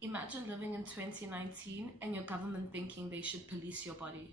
Imagine living in 2019 and your government thinking they should police your body.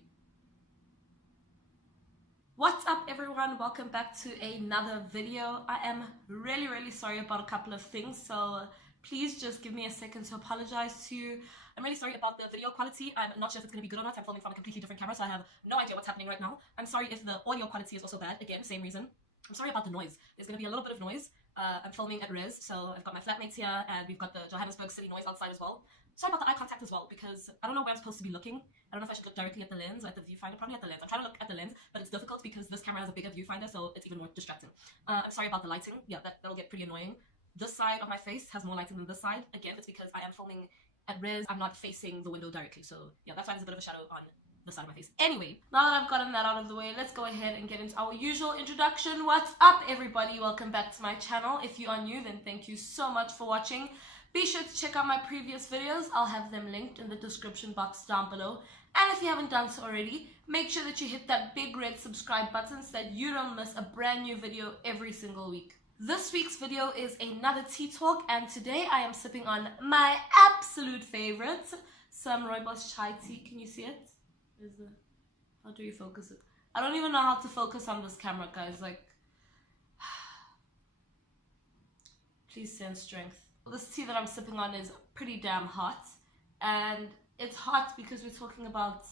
What's up everyone, welcome back to another video. I am really sorry about a couple of things, so please just give me a second to apologize to you. I'm really sorry about the video quality. I'm not sure if it's going to be good or not. I'm filming from a completely different camera, so I have no idea what's happening right now. I'm sorry if the audio quality is also bad. Again, same reason. I'm sorry about the noise. There's going to be a little bit of noise. I'm filming at res, so I've got my flatmates here, and we've got the Johannesburg city noise outside as well. Sorry about the eye contact as well, because I don't know where I'm supposed to be looking. I don't know if I should look directly at the lens or at the viewfinder. Probably at the lens. I'm trying to look at the lens, but it's difficult because this camera has a bigger viewfinder, so it's even more distracting. I'm sorry about the lighting. Yeah, that'll get pretty annoying. This side of my face has more lighting than this side. Again, it's because I am filming at res. I'm not facing the window directly, so yeah, that's why there's a bit of a shadow on the side of my face. Anyway, now that I've gotten that out of the way, let's go ahead and get into our usual introduction. What's up everybody? Welcome back to my channel. If you are new, then thank you so much for watching. Be sure to check out my previous videos. I'll have them linked in the description box down below. And if you haven't done so already, make sure that you hit that big red subscribe button so that you don't miss a brand new video every single week. This week's video is another tea talk, and today I am sipping on my absolute favorite, some rooibos chai tea. Can you see it? How do you focus it? I don't even know how to focus on this camera, guys. Like, please send strength. This tea that I'm sipping on is pretty damn hot, and it's hot because we're talking about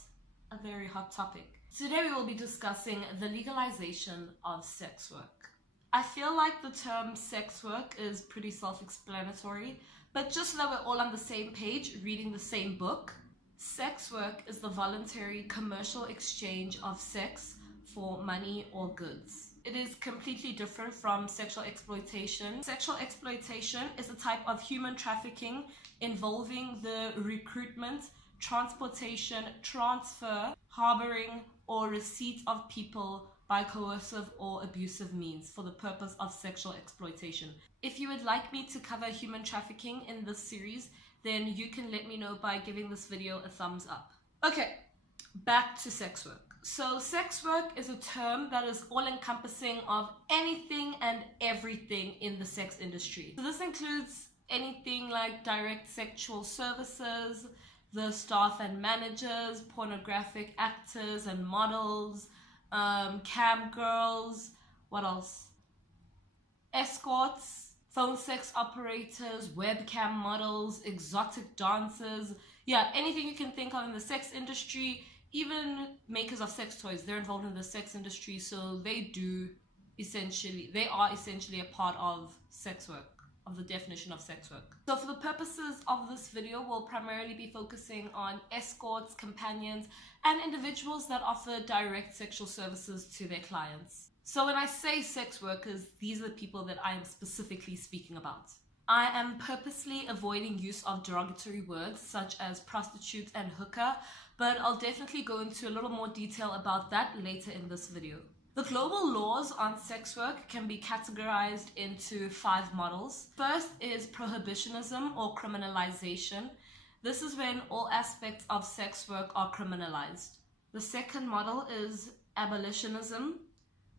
a very hot topic. Today we will be discussing the legalization of sex work. I feel like the term sex work is pretty self-explanatory, but just so that we're all on the same page, reading the same book, sex work is the voluntary commercial exchange of sex for money or goods. It is completely different from sexual exploitation. Sexual exploitation is a type of human trafficking involving the recruitment, transportation, transfer, harboring, or receipt of people by coercive or abusive means for the purpose of sexual exploitation. If you would like me to cover human trafficking in this series, then you can let me know by giving this video a thumbs up. Okay, back to sex work. So sex work is a term that is all-encompassing of anything and everything in the sex industry. So this includes anything like direct sexual services, the staff and managers, pornographic actors and models, cam girls, what else? Escorts, phone sex operators, webcam models, exotic dancers. Yeah, anything you can think of in the sex industry. Even makers of sex toys, they're involved in the sex industry, so they are essentially a part of sex work, of the definition of sex work. So for the purposes of this video, we'll primarily be focusing on escorts, companions, and individuals that offer direct sexual services to their clients. So when I say sex workers, these are the people that I am specifically speaking about. I am purposely avoiding use of derogatory words such as prostitute and hooker, but I'll definitely go into a little more detail about that later in this video. The global laws on sex work can be categorized into 5 models. First is prohibitionism or criminalization. This is when all aspects of sex work are criminalized. The second model is abolitionism.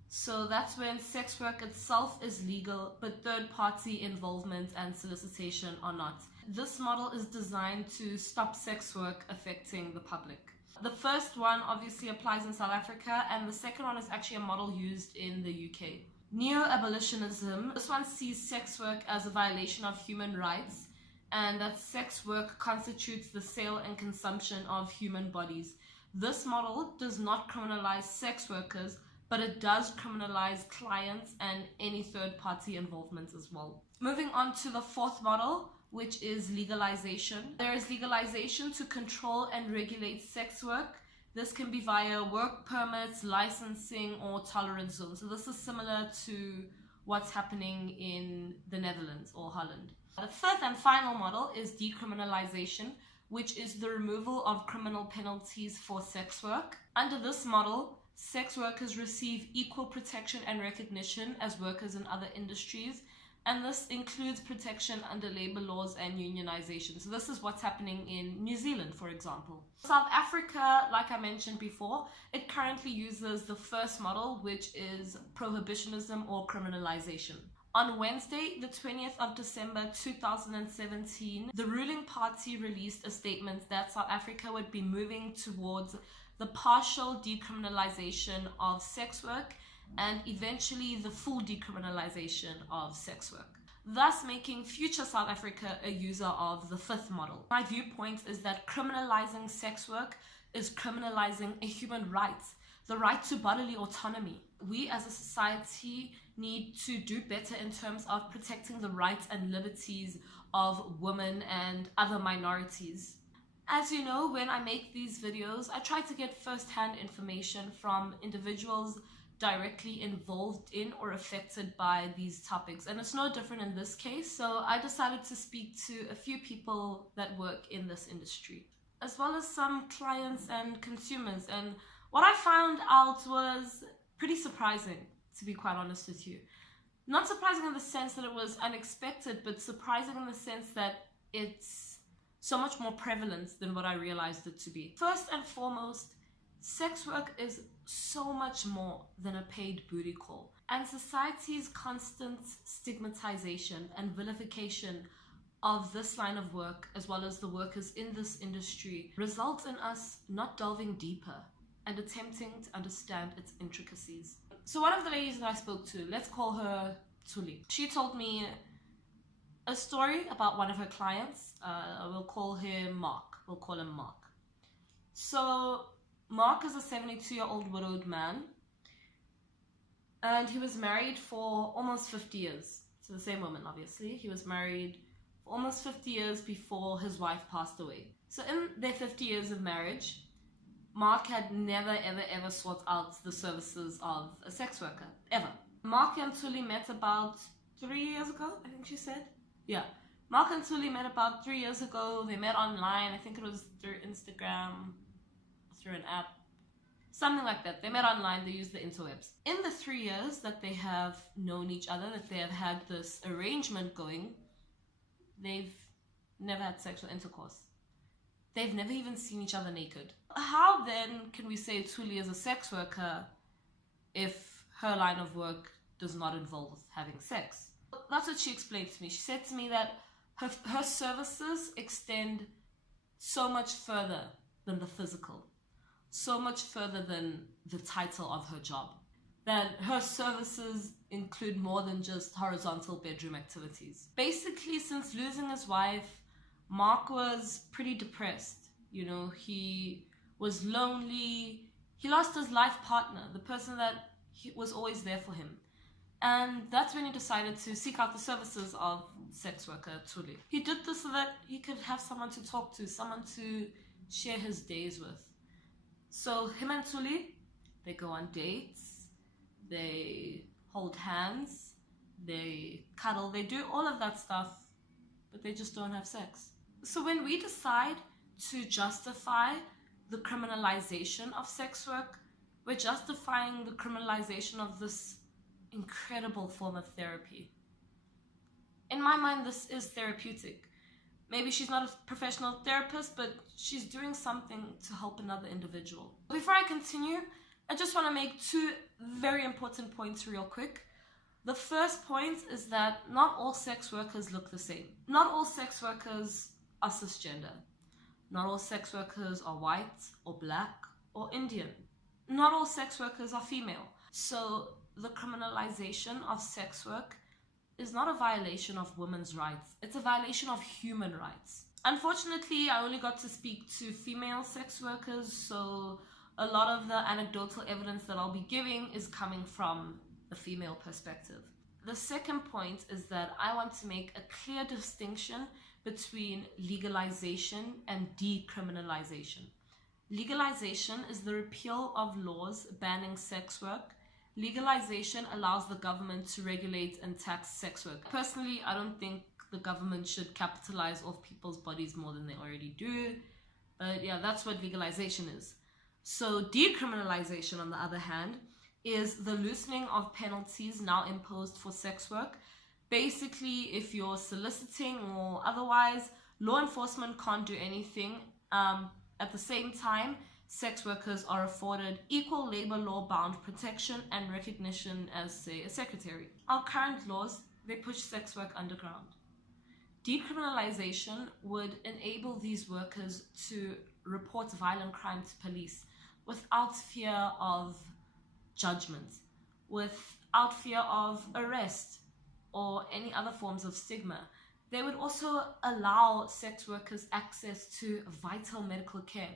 So that's when sex work itself is legal, but third-party involvement and solicitation are not. This model is designed to stop sex work affecting the public. The first one obviously applies in South Africa, and the second one is actually a model used in the UK. Neo-abolitionism, this one sees sex work as a violation of human rights, and that sex work constitutes the sale and consumption of human bodies. This model does not criminalize sex workers, but it does criminalize clients and any third-party involvement as well. Moving on to the fourth model, which is legalization. There is legalization to control and regulate sex work. This can be via work permits, licensing, or tolerance zones. So this is similar to what's happening in the Netherlands or Holland. The fifth and final model is decriminalization, which is the removal of criminal penalties for sex work. Under this model, sex workers receive equal protection and recognition as workers in other industries, and this includes protection under labor laws and unionization. So this is what's happening in New Zealand, for example. South Africa, like I mentioned before, it currently uses the first model, which is prohibitionism or criminalization. On Wednesday, the 20th of December 2017, the ruling party released a statement that South Africa would be moving towards the partial decriminalization of sex work and eventually the full decriminalization of sex work, thus making future South Africa a user of the fifth model. My viewpoint is that criminalizing sex work is criminalizing a human right, the right to bodily autonomy. We as a society need to do better in terms of protecting the rights and liberties of women and other minorities. As you know, when I make these videos, I try to get first-hand information from individuals directly involved in or affected by these topics, and it's no different in this case. So I decided to speak to a few people that work in this industry, as well as some clients and consumers, and what I found out was pretty surprising, to be quite honest with you. Not surprising in the sense that it was unexpected, but surprising in the sense that it's so much more prevalent than what I realized it to be. First and foremost, sex work is so much more than a paid booty call. And society's constant stigmatization and vilification of this line of work, as well as the workers in this industry, results in us not delving deeper and attempting to understand its intricacies. So one of the ladies that I spoke to, let's call her Tuli. She told me a story about one of her clients. We'll call him Mark. We'll call him Mark. So Mark is a 72-year-old widowed man, and he was married for almost 50 years to the same woman, obviously. He was married for almost 50 years before his wife passed away. So in their 50 years of marriage, Mark had never, ever sought out the services of a sex worker, ever. Mark and Tuli met about 3 years ago, I think she said. Yeah. Mark and Tuli met about 3 years ago. They met online. I think it was through Instagram, through an app, something like that. They met online. They used the interwebs. In the 3 years that they have known each other, that they have had this arrangement going, they've never had sexual intercourse. They've never even seen each other naked. How then can we say Tuli is a sex worker if her line of work does not involve having sex? That's what she explained to me. She said to me that her services extend so much further than the physical, so much further than the title of her job, that her services include more than just horizontal bedroom activities. Basically, since losing his wife, Mark was pretty depressed. You know, he was lonely. He lost his life partner, the person that was always there for him. And that's when he decided to seek out the services of sex worker Tuli. He did this so that he could have someone to talk to, someone to share his days with. So him and Tuli, they go on dates, they hold hands, they cuddle, they do all of that stuff, but they just don't have sex. So when we decide to justify the criminalization of sex work, we're justifying the criminalization of this incredible form of therapy. In my mind, this is therapeutic. Maybe she's not a professional therapist, but she's doing something to help another individual. Before I continue, I just want to make two very important points real quick. The first point is that not all sex workers look the same. Not all sex workers are cisgender. Not all sex workers are white or black or Indian. Not all sex workers are female. So the criminalization of sex work is not a violation of women's rights. It's a violation of human rights. Unfortunately, I only got to speak to female sex workers, so a lot of the anecdotal evidence that I'll be giving is coming from the female perspective. The second point is that I want to make a clear distinction between legalization and decriminalization. Legalization is the repeal of laws banning sex work. Legalization allows the government to regulate and tax sex work. Personally, I don't think the government should capitalize off people's bodies more than they already do. But yeah, that's what legalization is. So decriminalization, on the other hand, is the loosening of penalties now imposed for sex work. Basically, if you're soliciting or otherwise, law enforcement can't do anything. At the same time, sex workers are afforded equal labor law bound protection and recognition as, say, a secretary. Our current laws they push sex work underground. Decriminalization would enable these workers to report violent crime to police without fear of judgment, without fear of arrest or any other forms of stigma. They would also allow sex workers access to vital medical care.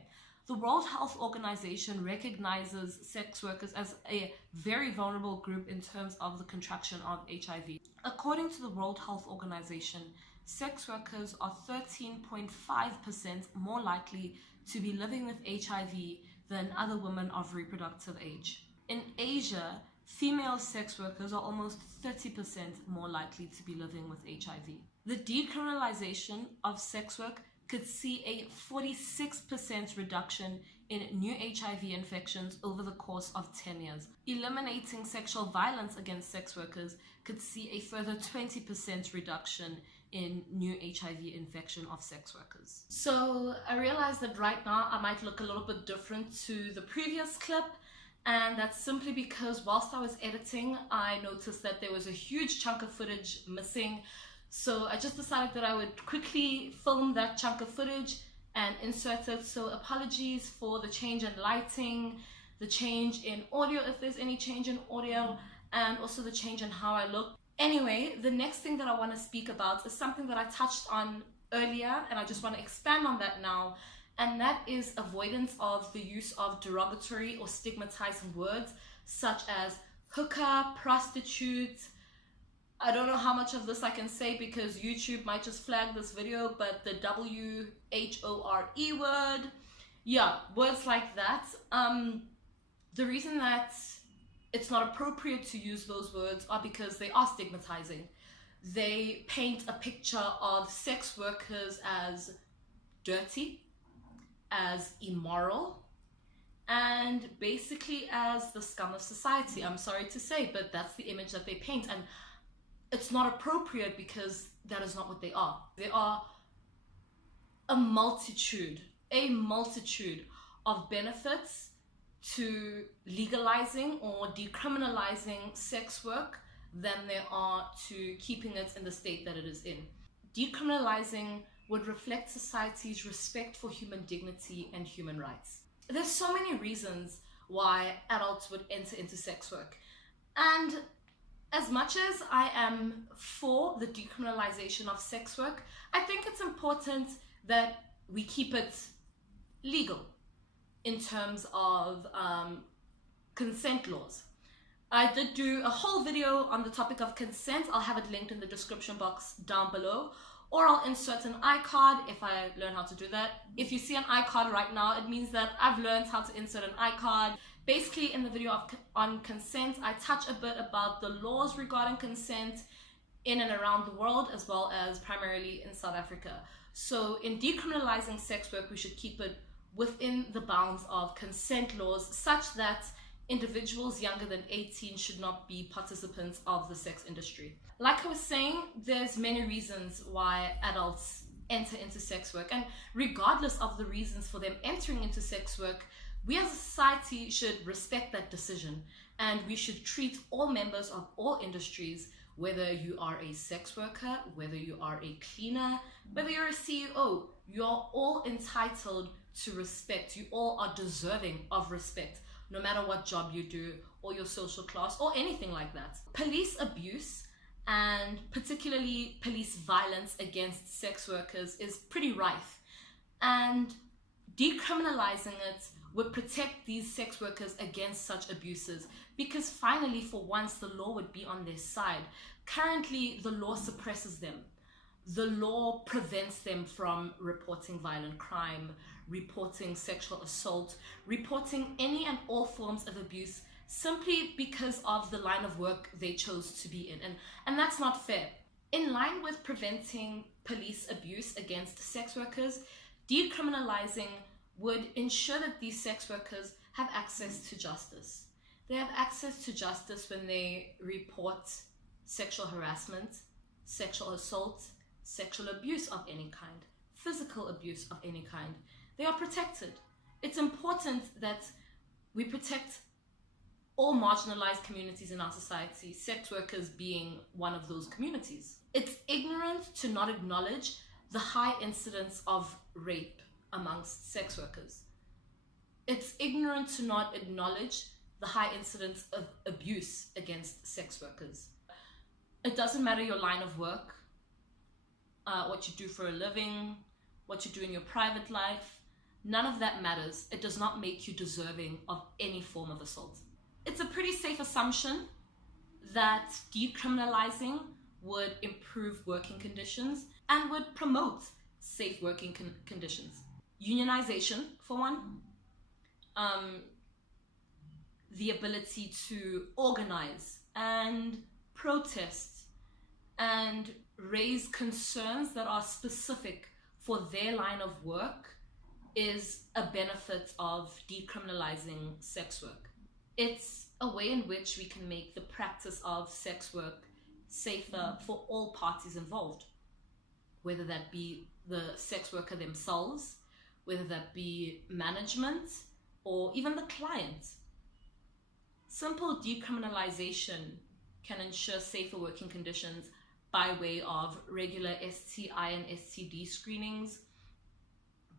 The World Health Organization recognizes sex workers as a very vulnerable group in terms of the contraction of HIV. According to the World Health Organization, sex workers are 13.5% more likely to be living with HIV than other women of reproductive age. In Asia, female sex workers are almost 30% more likely to be living with HIV. The decriminalization of sex work could see a 46% reduction in new HIV infections over the course of 10 years. Eliminating sexual violence against sex workers could see a further 20% reduction in new HIV infection of sex workers. So I realized that right now I might look a little bit different to the previous clip, and that's simply because whilst I was editing, I noticed that there was a huge chunk of footage missing. So I just decided that I would quickly film that chunk of footage and insert it. So apologies for the change in lighting, the change in audio if there's any change in audio, and also the change in how I look. Anyway, the next thing that I want to speak about is something that I touched on earlier, and I just want to expand on that now, and that is avoidance of the use of derogatory or stigmatizing words such as hooker, prostitute. I don't know how much of this I can say because YouTube might just flag this video, but the W-H-O-R-E word, yeah, words like that. The reason that it's not appropriate to use those words are because they are stigmatizing. They paint a picture of sex workers as dirty, as immoral, and basically as the scum of society. I'm sorry to say, but that's the image that they paint, and it's not appropriate because that is not what they are. They are a multitude of benefits to legalizing or decriminalizing sex work than there are to keeping it in the state that it is in. Decriminalizing would reflect society's respect for human dignity and human rights. There's so many reasons why adults would enter into sex work, and as much as I am for the decriminalization of sex work, I think it's important that we keep it legal in terms of consent laws. I did do a whole video on the topic of consent. I'll have it linked in the description box down below, or I'll insert an iCard if I learn how to do that. If you see an iCard right now, it means that I've learned how to insert an iCard. Basically, in the video on consent, I touch a bit about the laws regarding consent in and around the world, as well as primarily in South Africa. So in decriminalizing sex work, we should keep it within the bounds of consent laws, such that individuals younger than 18 should not be participants of the sex industry. Like I was saying, there's many reasons why adults enter into sex work, and regardless of the reasons for them entering into sex work, we as a society should respect that decision, and we should treat all members of all industries, whether you are a sex worker, whether you are a cleaner, whether you're a CEO, you are all entitled to respect. You all are deserving of respect, no matter what job you do or your social class or anything like that. Police abuse, and particularly police violence against sex workers, is pretty rife, and decriminalizing it would protect these sex workers against such abuses, because finally, for once, the law would be on their side. Currently, the law suppresses them. The law prevents them from reporting violent crime, reporting sexual assault, reporting any and all forms of abuse, simply because of the line of work they chose to be in. And that's not fair. In line with preventing police abuse against sex workers, decriminalizing would ensure that these sex workers have access to justice. They have access to justice when they report sexual harassment, sexual assault, sexual abuse of any kind, physical abuse of any kind. They are protected. It's important that we protect all marginalized communities in our society, sex workers being one of those communities. It's ignorant to not acknowledge the high incidence of rape amongst sex workers. It's ignorant to not acknowledge the high incidence of abuse against sex workers. It doesn't matter your line of work, what you do for a living, what you do in your private life. None of that matters. It does not make you deserving of any form of assault. It's a pretty safe assumption that decriminalizing would improve working conditions and would promote safe working conditions. Unionization, for one. The ability to organize and protest and raise concerns that are specific for their line of work is a benefit of decriminalizing sex work. It's a way in which we can make the practice of sex work safer for all parties involved, whether that be the sex worker themselves, whether that be management, or even the client. Simple decriminalization can ensure safer working conditions by way of regular STI and STD screenings,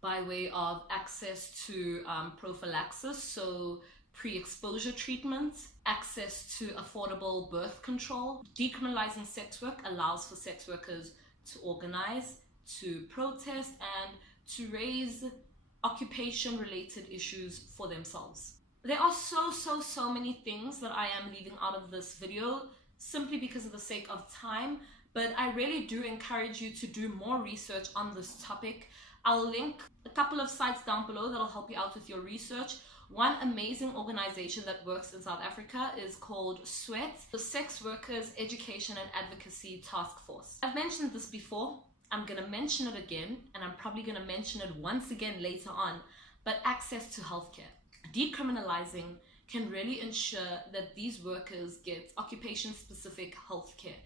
by way of access to prophylaxis, so pre-exposure treatment, access to affordable birth control. Decriminalizing sex work allows for sex workers to organize, to protest, and to raise occupation-related issues for themselves. There are so many things that I am leaving out of this video simply because of the sake of time, but I really do encourage you to do more research on this topic. I'll link a couple of sites down below that'll help you out with your research. One amazing organization that works in South Africa is called SWET, the Sex Workers Education and Advocacy Task Force. I've mentioned this before, I'm going to mention it again, and I'm probably going to mention it once again later on, but access to healthcare. Decriminalizing can really ensure that these workers get occupation-specific healthcare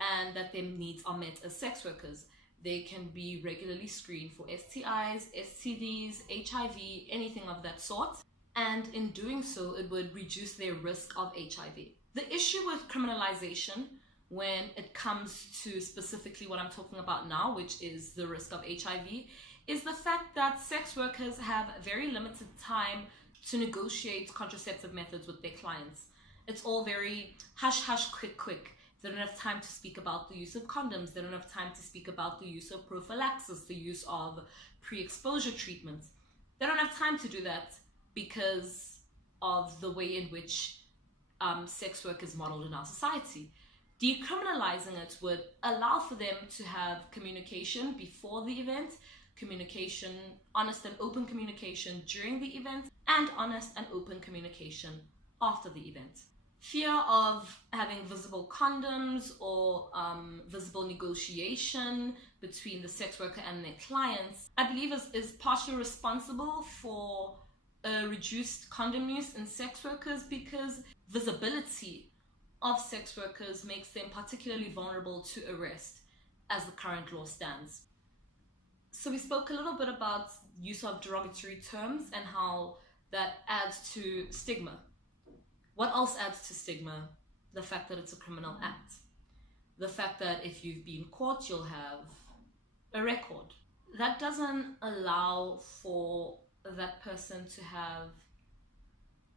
and that their needs are met as sex workers. They can be regularly screened for STIs, STDs, HIV, anything of that sort. And in doing so, it would reduce their risk of HIV. The issue with criminalization, when it comes to specifically what I'm talking about now, which is the risk of HIV, is the fact that sex workers have very limited time to negotiate contraceptive methods with their clients. It's all very hush, hush, quick, quick. They don't have time to speak about the use of condoms. They don't have time to speak about the use of prophylaxis, the use of pre-exposure treatments. They don't have time to do that because of the way in which sex work is modeled in our society. Decriminalizing it would allow for them to have communication before the event, communication, honest and open communication during the event, and honest and open communication after the event. Fear of having visible condoms or visible negotiation between the sex worker and their clients, I believe is partially responsible for reduced condom use in sex workers, because visibility of sex workers makes them particularly vulnerable to arrest as the current law stands. So we spoke a little bit about use of derogatory terms and how that adds to stigma. What else adds to stigma? The fact that it's a criminal act. The fact that if you've been caught, you'll have a record. That doesn't allow for that person to have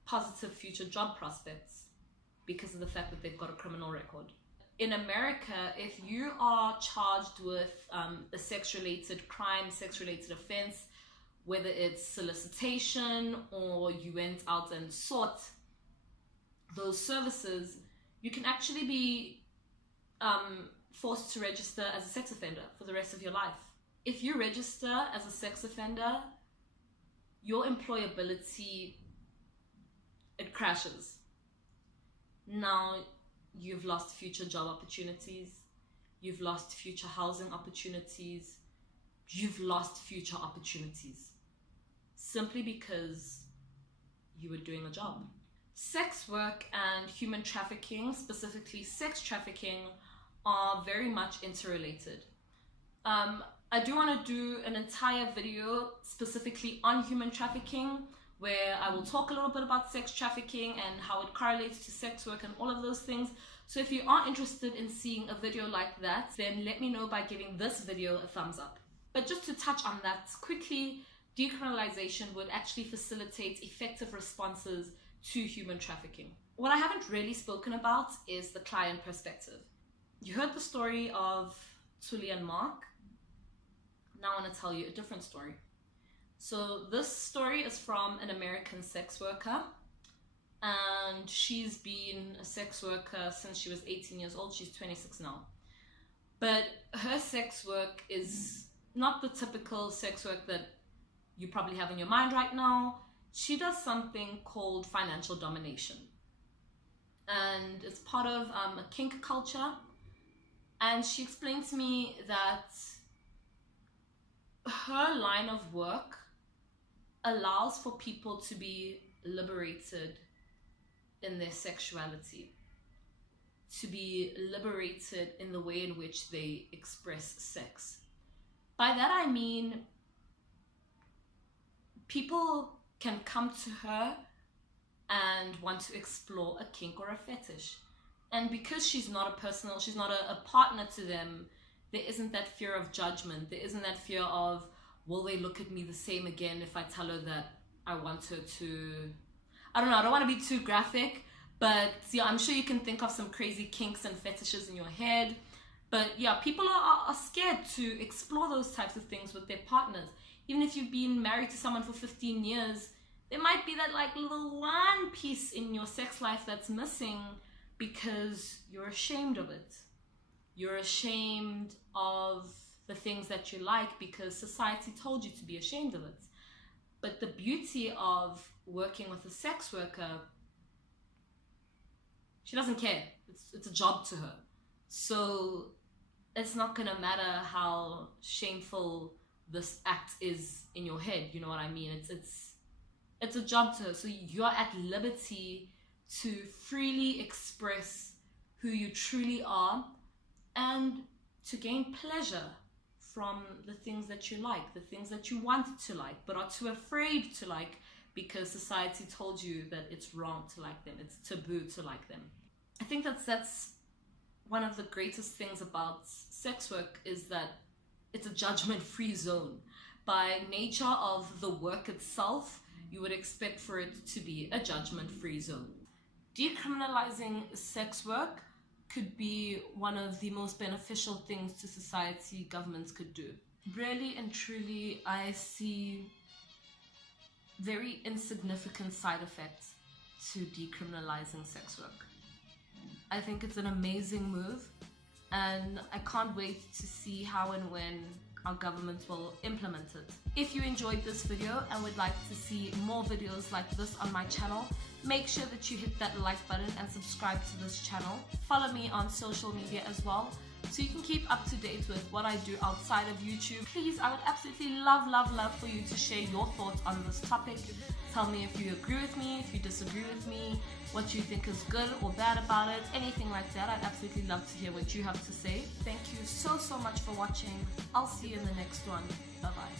positive future job prospects because of the fact that they've got a criminal record. In America, if you are charged with a sex-related crime, sex-related offense, whether it's solicitation or you went out and sought those services, you can actually be forced to register as a sex offender for the rest of your life. If you register as a sex offender, your employability, it crashes. Now you've lost future job opportunities, you've lost future housing opportunities, you've lost future opportunities simply because you were doing a job. Sex work and human trafficking, specifically sex trafficking, are very much interrelated. I do want to do an entire video specifically on human trafficking where I will talk a little bit about sex trafficking and how it correlates to sex work and all of those things. So if you are interested in seeing a video like that, then let me know by giving this video a thumbs up. But just to touch on that quickly, decriminalization would actually facilitate effective responses to human trafficking. What I haven't really spoken about is the client perspective. You heard the story of Tuli and Mark. Now I want to tell you a different story. So this story is from an American sex worker, and she's been a sex worker since she was 18 years old. She's 26 now. But her sex work is not the typical sex work that you probably have in your mind right now. She does something called financial domination. And it's part of a kink culture. And she explained to me that her line of work allows for people to be liberated in their sexuality, to be liberated in the way in which they express sex. By that I mean people can come to her and want to explore a kink or a fetish. And because she's not a partner to them, there isn't that fear of judgment. There isn't that fear of, will they look at me the same again if I tell her that I want her to... I don't know, I don't want to be too graphic, but yeah, I'm sure you can think of some crazy kinks and fetishes in your head. But yeah, people are scared to explore those types of things with their partners. Even if you've been married to someone for 15 years, there might be that like little one piece in your sex life that's missing because you're ashamed of it. You're ashamed of the things that you like because society told you to be ashamed of it. But the beauty of working with a sex worker, she doesn't care. It's a job to her. So it's not gonna matter how shameful this act is in your head, you know what I mean? It's a job to her. So you're at liberty to freely express who you truly are and to gain pleasure from the things that you like, the things that you want to like, but are too afraid to like because society told you that it's wrong to like them, it's taboo to like them. I think that's one of the greatest things about sex work is that it's a judgment-free zone. By nature of the work itself, you would expect for it to be a judgment-free zone. Decriminalizing sex work could be one of the most beneficial things to society governments could do. Really and truly, I see very insignificant side effects to decriminalizing sex work. I think it's an amazing move, and I can't wait to see how and when our government will implement it. If you enjoyed this video and would like to see more videos like this on my channel, make sure that you hit that like button and subscribe to this channel. Follow me on social media as well, so you can keep up to date with what I do outside of YouTube. Please, I would absolutely love for you to share your thoughts on this topic. Tell me if you agree with me, if you disagree with me, what you think is good or bad about it, anything like that. I'd absolutely love to hear what you have to say. Thank you so much for watching. I'll see you in the next one. Bye bye.